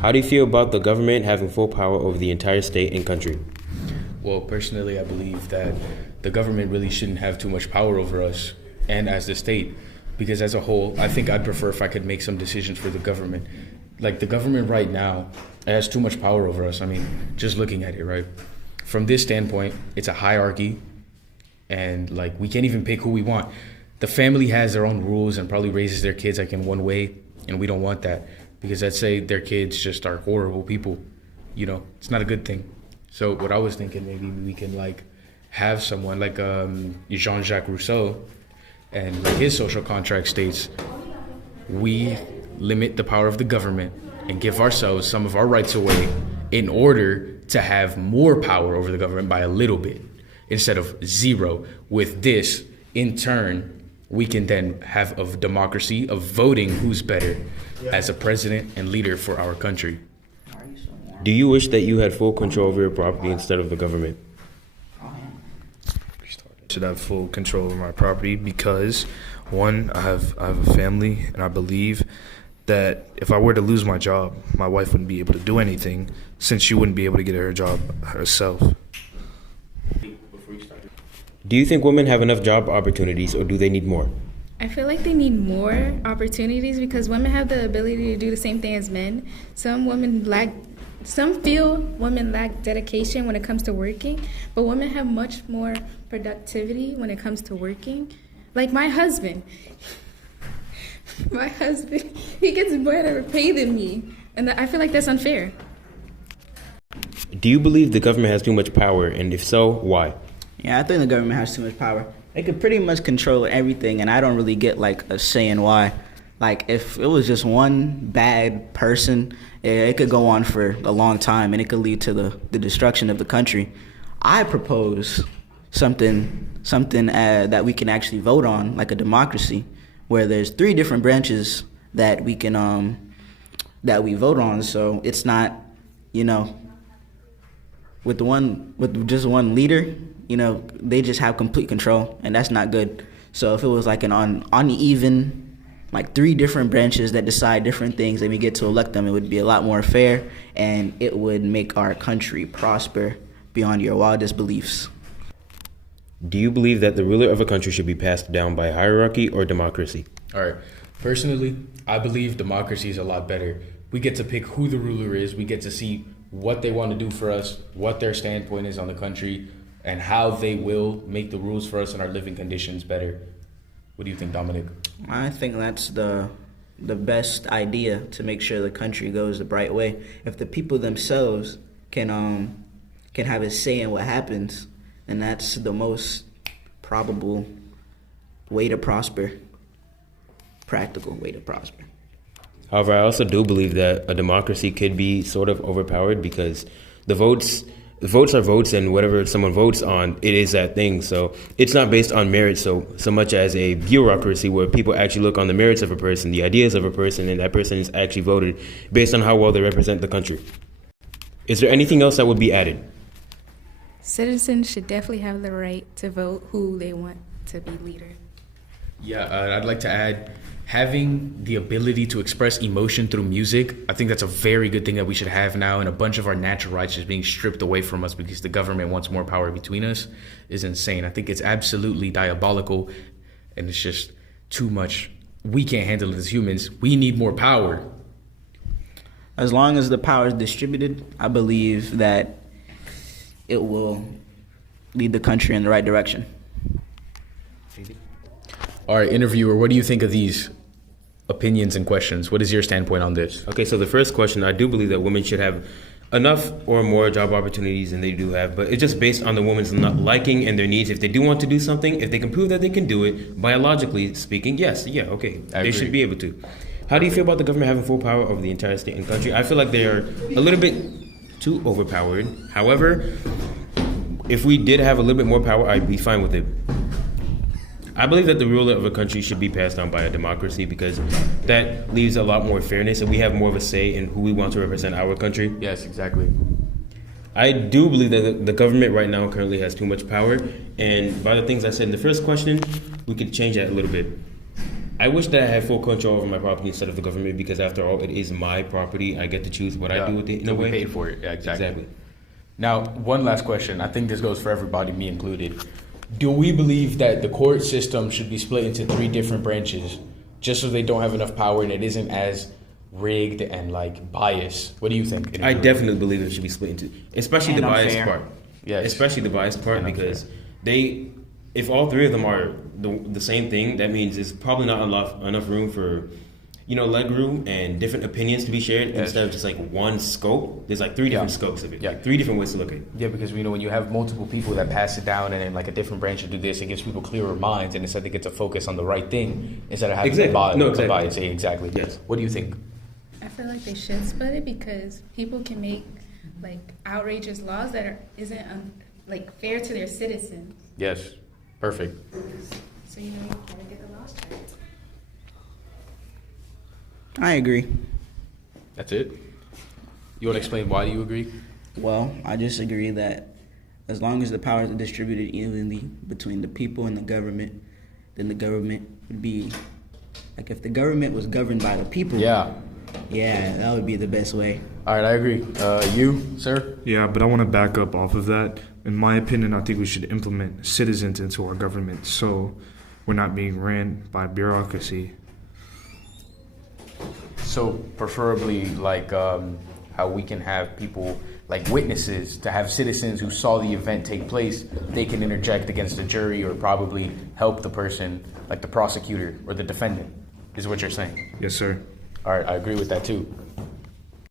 How do you feel about the government having full power over the entire state and country? Well, personally, I believe that the government really shouldn't have too much power over us and as the state, because as a whole, I think I'd prefer if I could make some decisions for the government. Like the government right now has too much power over us. I mean, just looking at it, right? From this standpoint, it's a hierarchy, and like we can't even pick who we want. The family has their own rules and probably raises their kids like in one way, and we don't want that because let's say their kids just are horrible people. You know, it's not a good thing. So what I was thinking, maybe we can like have someone like Jean-Jacques Rousseau, and like his social contract states, we limit the power of the government and give ourselves some of our rights away in order to have more power over the government by a little bit instead of zero. With this, in turn, we can then have a democracy of voting who's better as a president and leader for our country. Do you wish that you had full control over your property instead of the government? Should have full control over my property because, one, I have a family, and I believe that if I were to lose my job, my wife wouldn't be able to do anything since she wouldn't be able to get her job herself. Do you think women have enough job opportunities or do they need more? I feel like they need more opportunities because women have the ability to do the same thing as men. Some feel women lack dedication when it comes to working, but women have much more productivity when it comes to working. Like my husband, he gets better pay than me, and I feel like that's unfair. Do you believe the government has too much power, and if so, why? Yeah, I think the government has too much power. They could pretty much control everything, and I don't really get like a say in why. Like if it was just one bad person, it could go on for a long time, and it could lead to the destruction of the country. I propose something that we can actually vote on, like a democracy, where there's 3 different branches that we can that we vote on. So it's not, with just one leader, they just have complete control, and that's not good. So if it was like an uneven, like 3 different branches that decide different things and we get to elect them, it would be a lot more fair, and it would make our country prosper beyond your wildest beliefs. Do you believe that the ruler of a country should be passed down by hierarchy or democracy? All right. Personally, I believe democracy is a lot better. We get to pick who the ruler is. We get to see what they want to do for us, what their standpoint is on the country, and how they will make the rules for us and our living conditions better. What do you think, Dominic? I think that's the best idea to make sure the country goes the right way. If the people themselves can have a say in what happens, and that's the most probable way to prosper, practical way to prosper. However, I also do believe that a democracy could be sort of overpowered because the votes are votes, and whatever someone votes on, it is that thing. So it's not based on merit so much as a bureaucracy where people actually look on the merits of a person, the ideas of a person, and that person is actually voted based on how well they represent the country. Is there anything else that would be added? Citizens should definitely have the right to vote who they want to be leader. Yeah, I'd like to add, having the ability to express emotion through music, I think that's a very good thing that we should have now, and a bunch of our natural rights just being stripped away from us because the government wants more power between us is insane. I think it's absolutely diabolical, and it's just too much. We can't handle it as humans. We need more power. As long as the power is distributed, I believe that it will lead the country in the right direction. All right, interviewer, what do you think of these opinions and questions? What is your standpoint on this? Okay, so the first question, I do believe that women should have enough or more job opportunities than they do have, but it's just based on the woman's liking and their needs. If they do want to do something, if they can prove that they can do it, biologically speaking, they should be able to. How do you feel about the government having full power over the entire state and country? I feel like they are a little bit too overpowered. However, if we did have a little bit more power, I'd be fine with it. I believe that the ruler of a country should be passed down by a democracy because that leaves a lot more fairness and we have more of a say in who we want to represent our country. Yes, exactly. I do believe that the government right now currently has too much power, and by the things I said in the first question, we could change that a little bit. I wish that I had full control over my property instead of the government, because after all, it is my property. I get to choose what I do with it in a we way. paid for it. Yeah, Exactly. Now, one last question. I think this goes for everybody, me included. Do we believe that the court system should be split into 3 different branches just so they don't have enough power and it isn't as rigged and like biased? What do you think? I definitely believe it should be split into, especially And the biased unfair. part. Yes. Especially the biased part, And because if all 3 of them are the same thing, that means there's probably not enough room for, leg room and different opinions to be shared instead of just like one scope. There's like 3 different scopes of it. Yeah. Like 3 different ways to look at it. Yeah, because when you have multiple people that pass it down and then like a different branch to do this, it gives people clearer minds and instead they get to focus on the right thing instead of having Exactly. No, a exactly. bias. Exactly. Yes. What do you think? I feel like they should split it because people can make like outrageous laws that isn't like fair to their citizens. Yes. Perfect. So you gotta get the laws straight. I agree. That's it? You want to explain why you agree? Well, I just agree that as long as the powers are distributed evenly between the people and the government, then the government would be like, if the government was governed by the people. Yeah. Yeah, that would be the best way. All right, I agree. You, sir? Yeah, but I want to back up off of that. In my opinion, I think we should implement citizens into our government so we're not being ran by bureaucracy. So preferably like how we can have people like witnesses, to have citizens who saw the event take place, they can interject against the jury or probably help the person, like the prosecutor or the defendant, is what you're saying. Yes, sir. All right, I agree with that too.